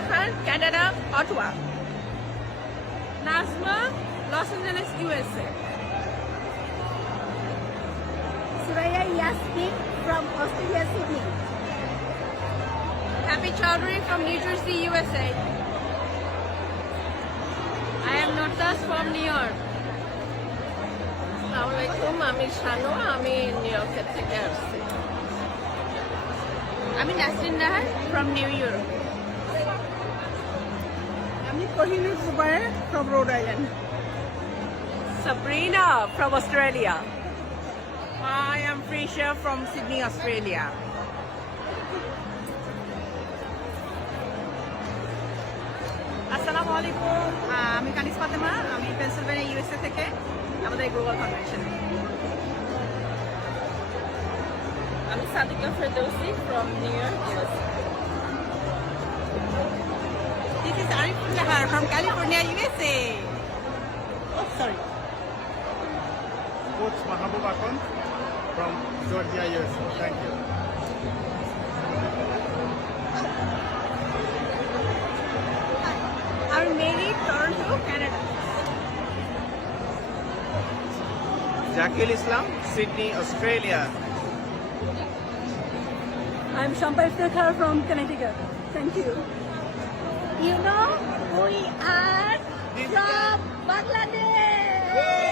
Jahan, Canada, Ottawa. Nazma, Los Angeles, USA. Suraya Yasmin from Australia, Sydney. Happy Chowdhury from New Jersey, USA. I am Notas from New York. আসসালামু আলাইকুম, আমি শানু, আমি new ইয়র্কের থেকে আসছি। আমি Nasrin Nahar from New York. আমি Kohinoor Zubair from Rhode Island. Sabrina from Australia. I am Frisha from Sydney, Australia. আসসালামু আলাইকুম, আমি কানিস ফাতেমা, আমি পেনসিলভেনিয়া ইউএসএ থেকে আমাদের গ্লোবাল ফাউন্ডেশন। আমি Sadika Ferdousi from New York, USA. This is Arifun Nahar from California, USA. Oh, sorry. Coach Mahabub Akon from Georgia, USA. Thank you. I'm Mary, Toronto, Canada. Jakil Islam, Sydney, Australia. I'm Shampa Iftikhar from Connecticut. Thank you. You know, we are from Bangladesh.